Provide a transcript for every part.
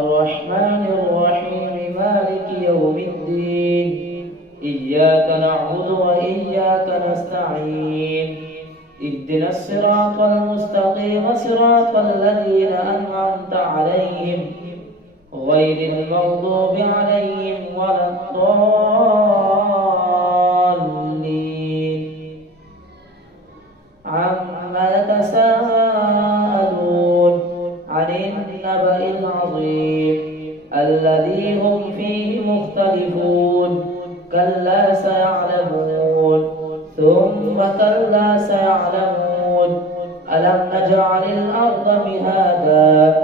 الرحمن الرحيم مالك يوم الدين إياك نعبد وإياك نستعين اهدنا الصراط المستقيم صراط الذين أنعمت عليهم غير المغضوب عليهم ولا الضالين عما يتساءلون عن النبأ العظيم الذي هم فيه مختلفون كلا سيعلمون ثم كلا سيعلمون ألم نجعل الأرض مهادا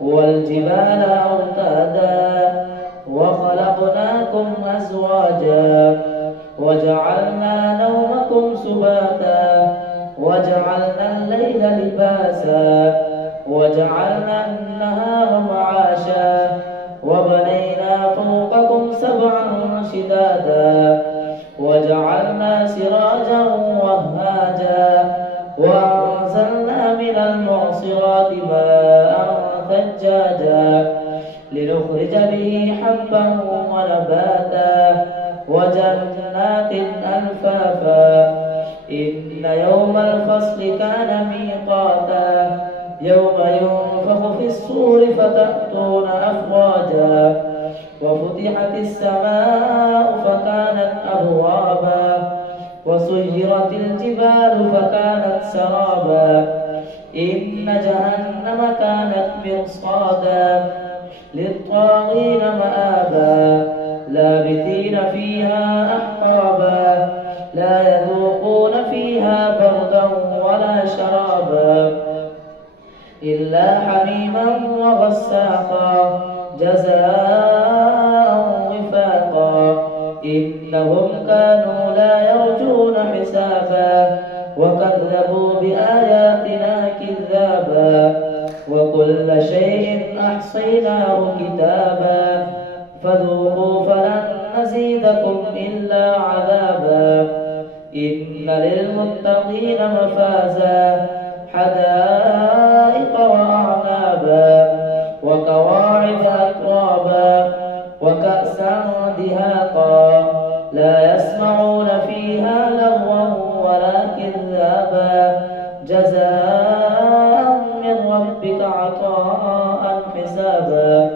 والجبال أوتادا وخلقناكم أزواجا وجعلنا نومكم سباتا وجعلنا الليل لباسا وجعلنا النهار معاشا وبنينا فوقكم سبعا شدادا وجعلنا سراجا وهاجا وأنزلنا من المعصرات ماء ثجاجا لنخرج به حبا ونباتا وجنات ألفافا إن يوم الفصل كان ميقاتا يوم ينفخ في الصور فتأتون أفواجا وفتحت السماء فكانت أبوابا وسيرت الجبال فكانت سرابا إن جهنم كانت مرصادا للطاغين مآبا لابثين فيها أحقابا لا يذوقون فيها بردا ولا شرابا إلا حميما وغساقا جزاء وفاقا إنهم كانوا لا يرجون حسابا وكذبوا بآياتنا كذابا وكل شيء أحصيناه كتابا فذوقوا فلن نزيدكم إلا عذابا إن للمتقين مفازا حدائق وأعنابا وكواعب أترابا وكأسا دهاقا لا يسمعون فيها لغوا ولا كذابا جزاء من ربك عطاء حسابا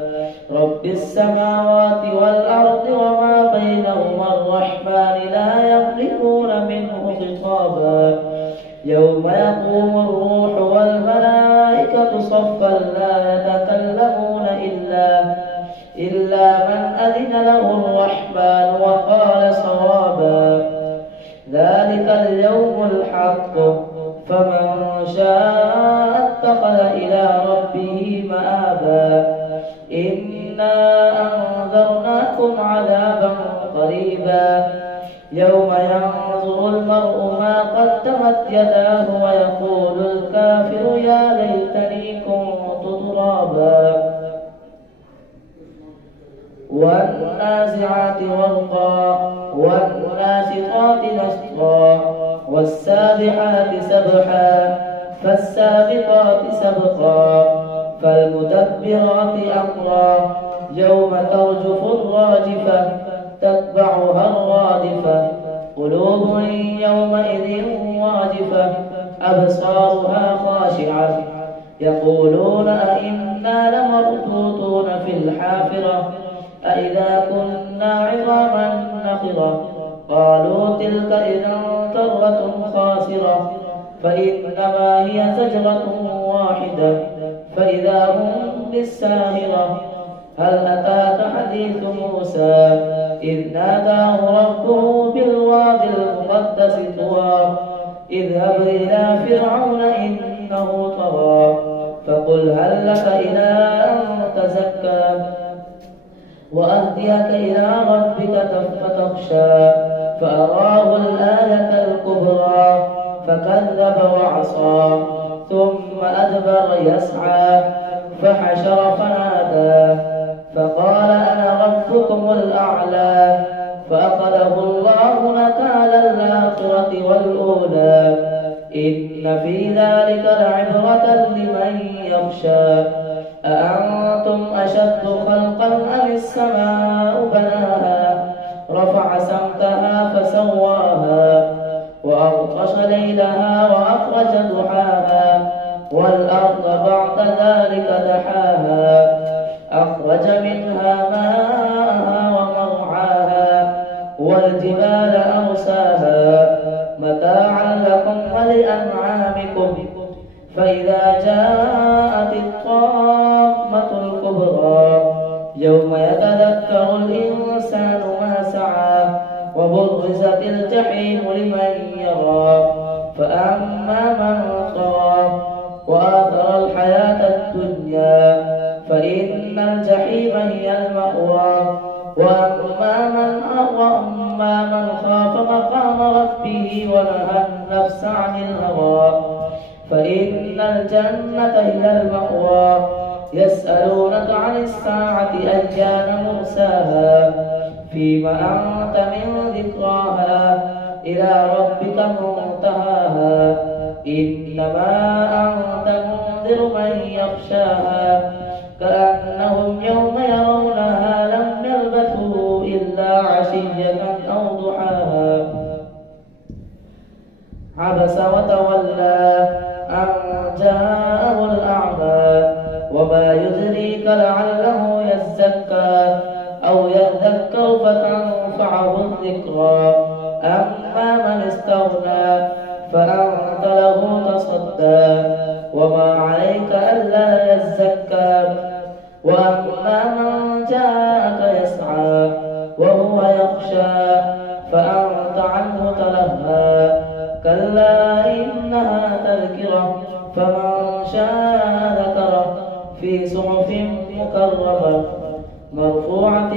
رب السماوات والأرض وما بينهما الرحمن لا يملكون منه خطابا يوم يقوم الروح والملائكة صفا لا يتكلمون إلا من أذن له الرحمن وقال صوابا ذلك اليوم الحق فمن شاء اتخذ إلى ربه مآبا إنا أنذرناكم عذابا قريبا يوم ينظر المرء ما قدمت يداه ويقول الكافر يا ليتني كنت ترابا والنازعات غرقا والناشطات نشطا والسابحات سبحا فالسابقات سبقا فالمدبرات أمرا يوم ترجف الراجفة تتبعها الرادفة قلوب يومئذ واجفة أبصارها خاشعة يقولون أئنا لمردودون في الحافرة أئذا كنا عظاما نخرة قالوا تلك إذا كرة خاسرة فإنما هي زجرة واحدة فإذا هم بالساهرة هل أتاك حديث موسى إذ ناداه ربه بالوادي المقدس طوى اذهب إلى فرعون إنه طغى فقل هل لك إلى أن تزكى وأهديك إلى ربك فتخشى فأراه الآية الكبرى فكذب وعصى ثم أدبر يسعى فحشر فنادى فقال أنا ربكم الأعلى فأخذه الله نكال الآخرة والأولى إن في ذلك لعبرة لمن يخشى أأنتم أشد خلقا أم السماء بناها رفع سمكها فسواها وأغطش ليلها وأخرج ضحاها والأرض بعد ذلك دحاها أخرج منها ماءها ومرعاها والجبال أرساها متاعا لكم ولأنعامكم فإذا جاءت الطامة الكبرى يوم يتذكر الإنسان ما سعى وبرزت الجحيم لمن يرى فأما من طغى وآثر الحياة الدنيا فإن الجحيم هي المأوى وأما من خاف مقام ربه ونهى النفس عن الهوى فإن الجنة هي المأوى يسألونك عن الساعة أيان مرساها فيما أنت من ذكراها إلى ربك منتهاها إنما أنت منذر من يخشاها كأنهم يوم يرونها لم يلبثوا إلا عشية أو ضحاها عبس وتولى أن جاءه الأعمى وما يدريك لعله يزكى أو يذكر فتنفعه الذكرى أما من استغنى فأنت له تصدى وما عليك ألا يزكى وأما من جاءك يسعى وهو يخشى فأنت عنه تلهى كلا إنها تذكرة فمن شاء ذكره في صحف مكرمة مرفوعة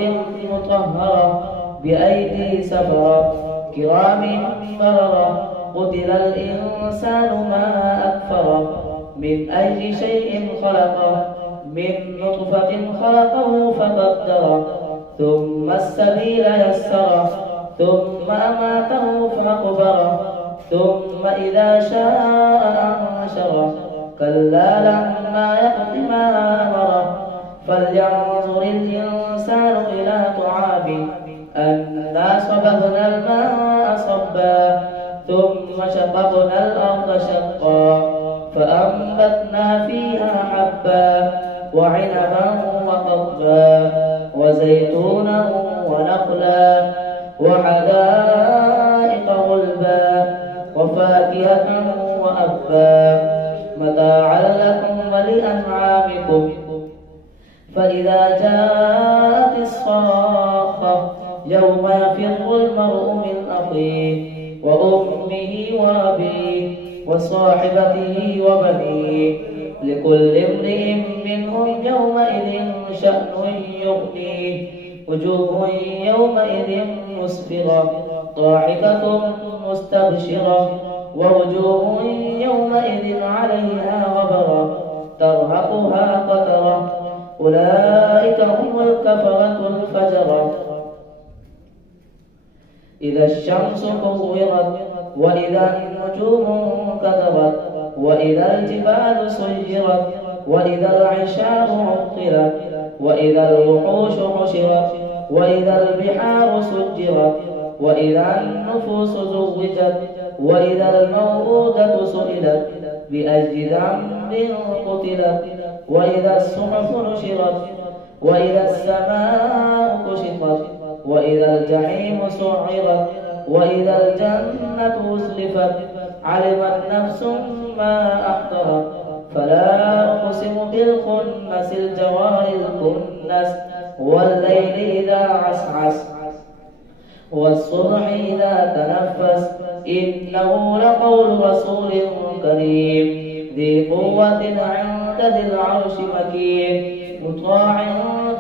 مطهرة بأيدي سفرة كرام بررة قتل الإنسان ما أكفره من أي شيء خلقه من نطفة خلقه فقدره ثم السبيل يسره ثم أماته فأقبره ثم إذا شاء أنشره كلا لما يقض ما أمره فلينظر الإنسان إلى طعامه أنا صببنا الماء صبا ثم شققنا الأرض شقا فأنبتنا فيها حبا وعنبا وقضبا وزيتونا ونخلا وحدائق غلبا وفاكهة وأبا متاعا لكم ولأنعامكم فإذا جاءت الصاخة يوم يفر المرء من أخيه وأمه وأبيه وصاحبته وبنيه لكل امرئ منهم يومئذ شأن يغنيه وجوه يومئذ مسفرة ضاحكة مستبشرة ووجوه يومئذ عليها غبرة ترهقها قترة أولئك هم الكفرة الفجرة إذا الشمس كورت وإذا النجوم انكدرت وإذا الجبال سيرت وإذا العشار عطلت وإذا الوحوش حشرت وإذا البحار سجرت وإذا النفوس زوجت وإذا الموءودة سئلت بأي ذنب قتلت وإذا الصحف نشرت وإذا السماء كشطت وإذا الجحيم سعرت وإذا الجنة أزلفت علمت نفس ما أحضرت فلا أقسم بالخنس الجوار الكنس والليل إذا عسعس والصبح إذا تنفس إنه لقول رسول كريم ذي قوة عند ذي العرش مكين مطاع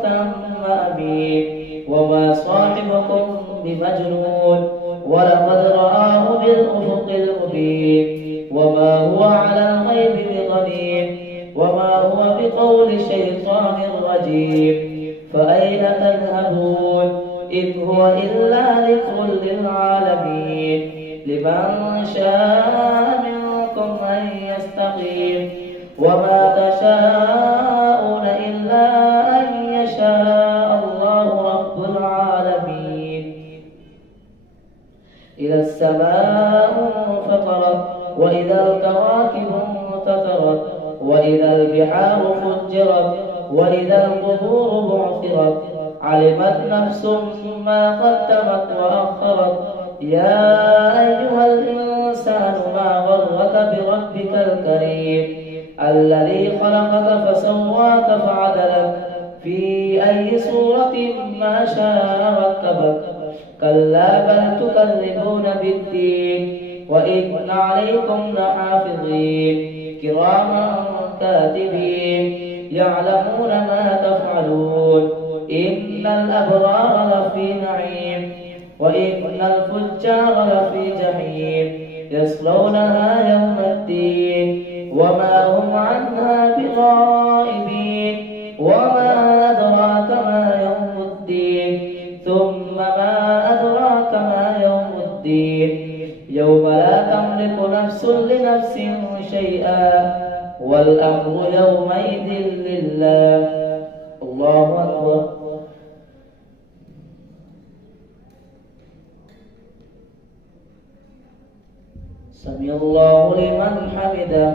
ثم أمين وما صاحبكم بمجنون ولقد رآه بالأفق المبين وما هو على الغيب بضنين وما هو بقول شيطان رجيم فأين تذهبون إن هو إلا ذكر للعالمين لمن شاء منكم أن يستقيم وما تشاءون إلا أن السماء انفطرت وإذا الكواكب انتثرت وإذا البحار فجرت وإذا القبور بعثرت علمت نفس ما قدمت وأخرت يا أيها الإنسان ما غرك بربك الكريم الذي خلقك فسواك فعدلك في أي صورة ما شاء ركبك كلا بل تكذبون بالدين وإن عليكم لحافظين كراما كاتبين يعلمون ما تفعلون إن الأبرار لفي نعيم وإن الفجار لفي جحيم يصلونها يوم الدين وما هم عنها بغائبين وما أدراك ما يوم الدين ثم ما أدراك ما يوم الدين يوم لا تملك نفس لنفس شيئا والأمر يومئذ لله. الله أكبر. سمع الله لمن حمده.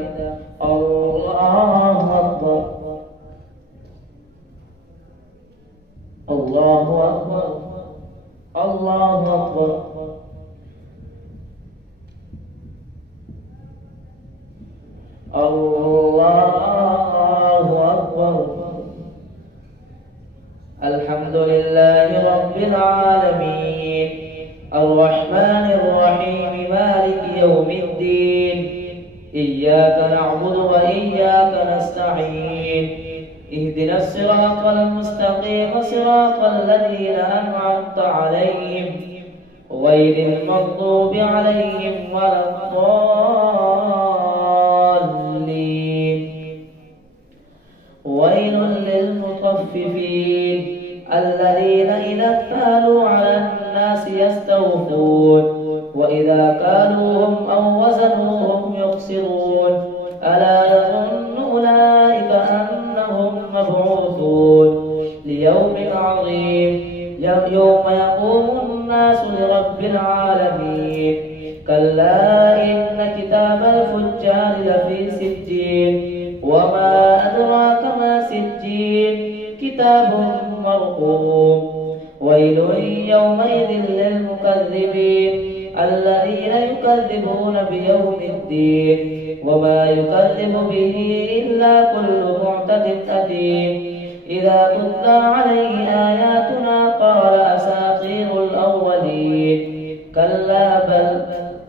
الله أكبر. الله أكبر. الله أكبر. الله أكبر. الحمد لله رب العالمين الرحمن الرحيم مالك يوم الدين إياك نعبد وإياك نستعين اهدنا الصراط المستقيم صراط الذين أنعمت عليهم غير المغضوب عليهم ولا الضالين. ويل للمطففين الذين إذا اكتالوا على الناس يستوفون وإذا كالوهم أو وزنوهم يخسرون ألا يظن أولئك أنهم مبعوثون ليوم عظيم يوم يقوم الناس لرب العالمين كلا إن كتاب الفجار لفي سجين وما أدراك ما سجين كتاب مرقوم. ويل يومئذ للمكذبين الذين يكذبون بيوم الدين وما يكذب به إلا كل معتد أثيم إذا تتلى عليه آياتنا قال أساطير الأولين كلا بل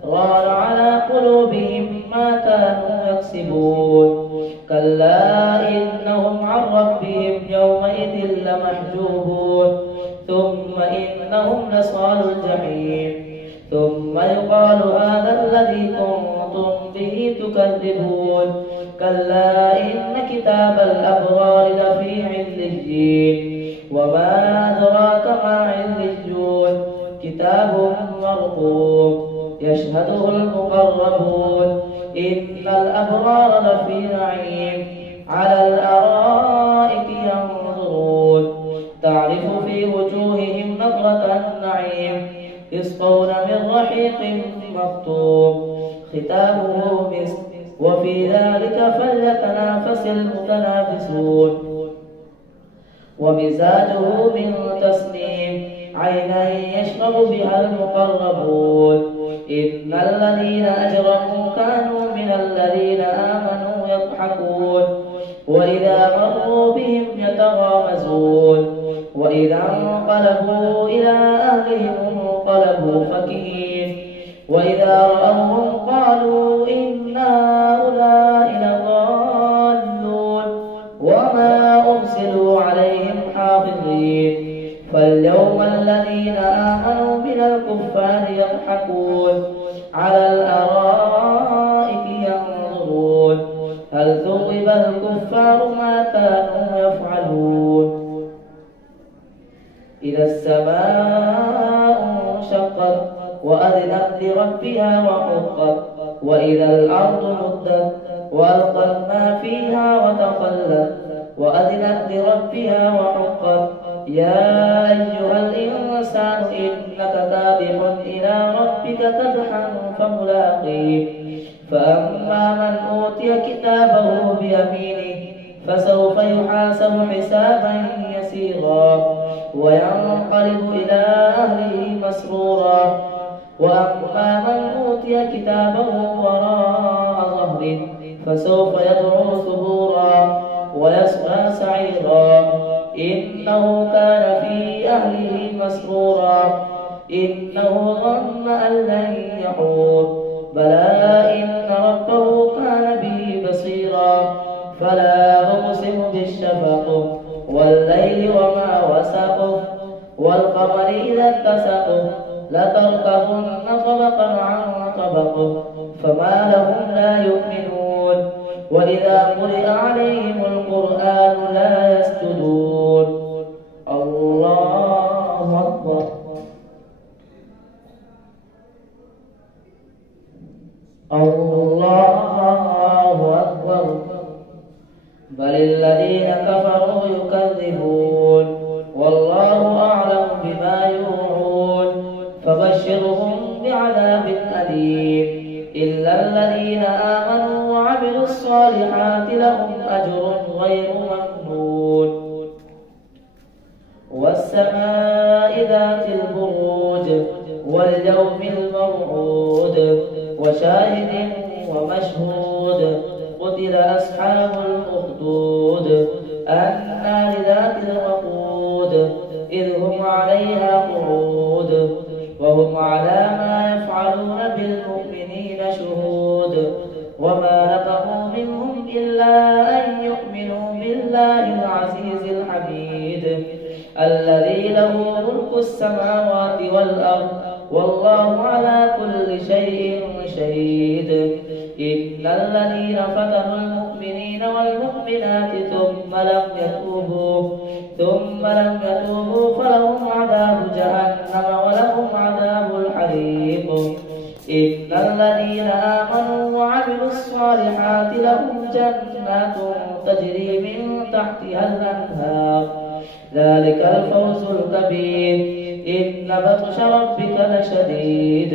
ران على قلوبهم ما كانوا يكسبون كلا إنهم عن ربهم يومئذ لمحجوبون ثم إنهم لصال الجحيم ثم يقال هذا الذي كنتم به تكذبون كلا إن كتاب الأبرار لفي عليين وما أدراك ما عليون كتاب مرقوم يشهده المقربون إن الأبرار لفي نعيم على الأرائك ينظرون تعرف في وجوههم نضرة النعيم يسقون من رحيق مختوم ختامه مسك وفي ذلك فليتنافس المتنافسون ومزاجه من تسنيم عينا يشرب بها المقربون إن الذين أجرموا كانوا من الذين آمنوا يضحكون وإذا مروا بهم يتغامزون وإذا انقلبوا إلى أهلهم انقلبوا فكهين وإذا رأوهم قالوا إن هؤلاء لضالون وما أرسلوا عليهم حافظين فاليوم الذين آمنوا من الكفار يضحكون على الأرائك ينظرون هل ثوب الكفار ما كانوا يفعلون. إذا السماء انشقت وأذنت لربها وحقت وإذا الأرض مدت وألقت ما فيها وتخلت وأذنت لربها وحقت يا أيها الإنسان إنك كادح إلى ربك ربك كدحا فملاقيه فأما من أوتي كتابه بيمينه فسوف يحاسب حسابا يسيرا وينقلب إلى أهله مسرورا وأما من أوتي كتابه وراء ظهره فسوف يدعو ثبورا ويصلى سعيرا إنه كان في أهله مسرورا إنه ظن أن لن يحور بلى إن ربه كان به بصيرا فلا أقسم بالشفق والليل وما وسق والقمر إذا اتسق لتركبن طبقا عن طبق فما لهم لا يؤمنون وإذا قرئ عليهم القرآن لا يسجدون الله أكبر الله أكبر بل الذين كفروا يكذبون والله أعلم بما يوعون فبشرهم بعذاب أليم إلا الذين آمنوا وعملوا الصالحات لهم أجر غير ممنون والسماء ذات البروج واليوم الموعود وشاهد ومشهود قتل أصحاب الأخدود النار ذات الوقود إذ هم عليها قعود وهم على ما يفعلون بالمؤمنين شهود وما نقموا منهم إلا أن يؤمنوا بالله العزيز الحميد الذي له ملك السماوات والأرض والله على كل شيء شهيد إن الذين فتنوا المؤمنين والمؤمنات ثم لم يتوبوا فلهم عذاب جهنم ولهم عذاب الحريق إن الذين آمنوا وعملوا الصالحات لهم جنات تجري من تحتها الأنهار ذلك الفوز الكبير إن بطش ربك لشديد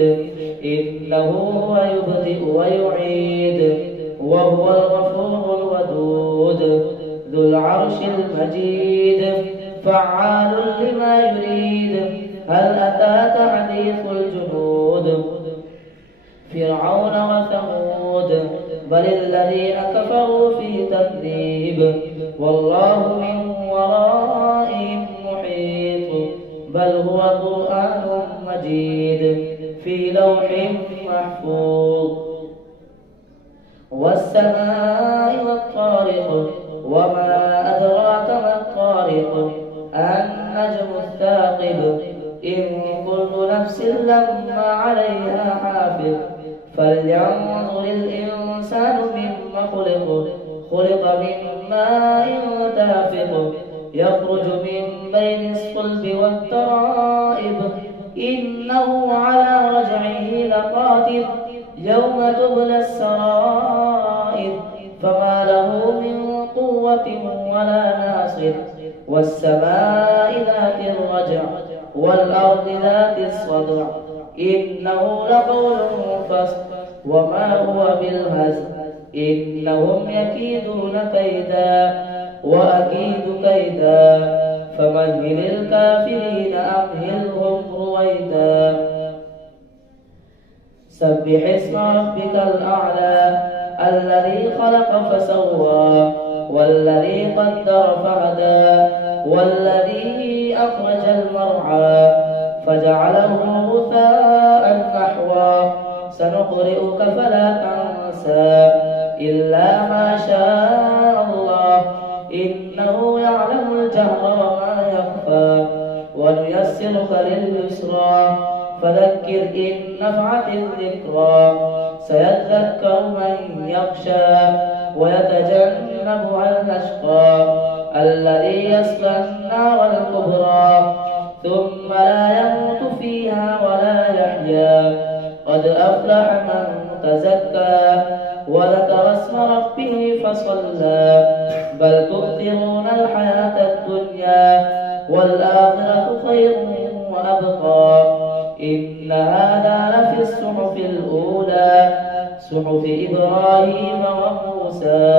إنه هو يبدئ ويعيد وهو الغفور الودود ذو العرش المجيد فعال لما يريد هل أتاك حديث الجنود فرعون وثمود بل الذين كفروا في تكذيب والله من ورائهم محيط بل هو قرآن مجيد في لوح محفوظ والسماء والطارق وما أدراك ما الطارق النجم الثاقب إن كل نفس لما عليها حافظ فلينظر الإنسان مما خلق من ماء دافق يخرج من بين الصلب والترائب إنه على رجعه لقادر يوم تبلى السرائر فما له من قوة ولا ناصر والسماء ذات الرجع والأرض ذات الصدع إنه لقول فصل وما هو بالهزل إنهم يكيدون كيدا وأكيد كيدا فمهل الكافرين أمهلهم رويدا سبح اسم ربك الأعلى الذي خلق فسوى والذي قدر فهدى والذي أخرج المرعى فجعله غثاء نحوا سنقرئك فلا تنسى إلا ما شاء الله إنه يعلم الجهر وما يخفى ونيسرك لليسرى فذكر إن نفعت الذكرى سيذكر من يخشى ويتجنبها الأشقى الذي يصلى النار الكبرى ثم لا يموت فيها ولا يحيا قد أفلح من تزكى وذكر اسم ربه فصلى بل تؤثرون الحياة الدنيا والآخرة خير وأبقى إن إن هذا لفي الصحف الأولى صحف إبراهيم وموسى.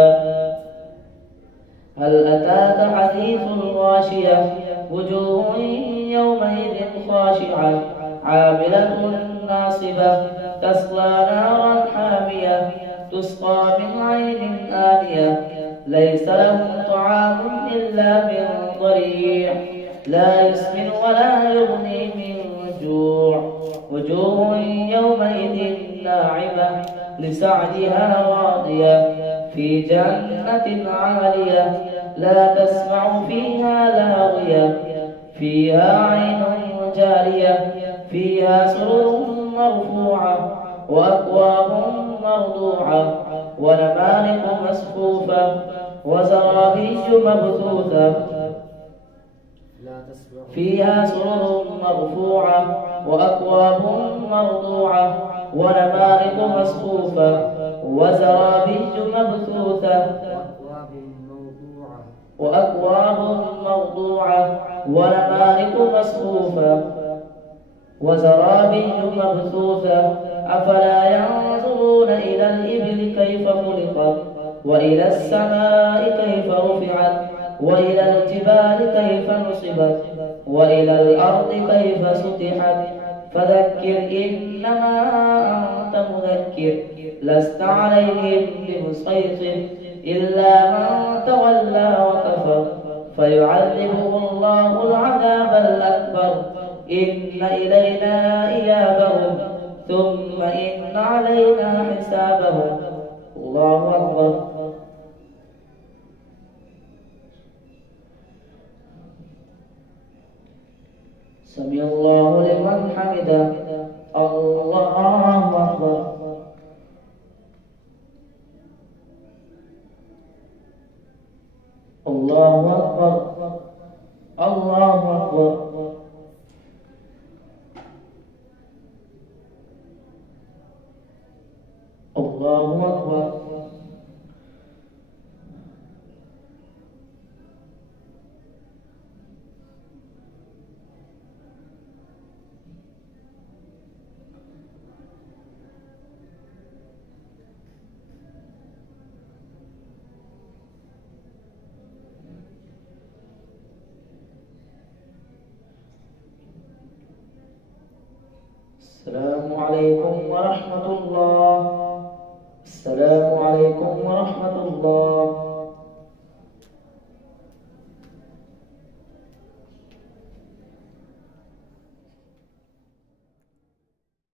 هل أتاك حديث الغاشية وجوه يومئذ خاشعة عاملة ناصبة تصلى نارا حامية تسقى من عين آنية ليس لهم طعام إلا من ضريع لا يسمن ولا يغني من جوع. وجوه يومئذ ناعمة لسعيها راضية في جنة عالية لا تسمع فيها لاغية فيها عين جارية فيها سرر مرفوعة وأكواب موضوعة ونمارق مصفوفة وزرابي مبثوثة فيها سرر مرفوعة وأكواب موضوعة ونمارق مصفوفة وزرابي مبثوثة وأكواب موضوعة ونمارق مصفوفة وزرابي مبثوثة. أفلا ينظرون إلى الإبل كيف خلقت وإلى السماء كيف رفعت وإلى الجبال كيف نصبت وإلى الأرض كيف سطحت. فذكر إنما أنت مذكر لست عليهم بمسيطر إلا من تولى وكفر فيعذبه الله العذاب الأكبر. إن إلينا إيابهم ثم إن علينا حسابهم. الله أكبر. سمع الله لمن حمده. الله أكبر. الله أكبر. الله أكبر. الله أكبر. السلام عليكم ورحمة الله. السلام عليكم ورحمة الله.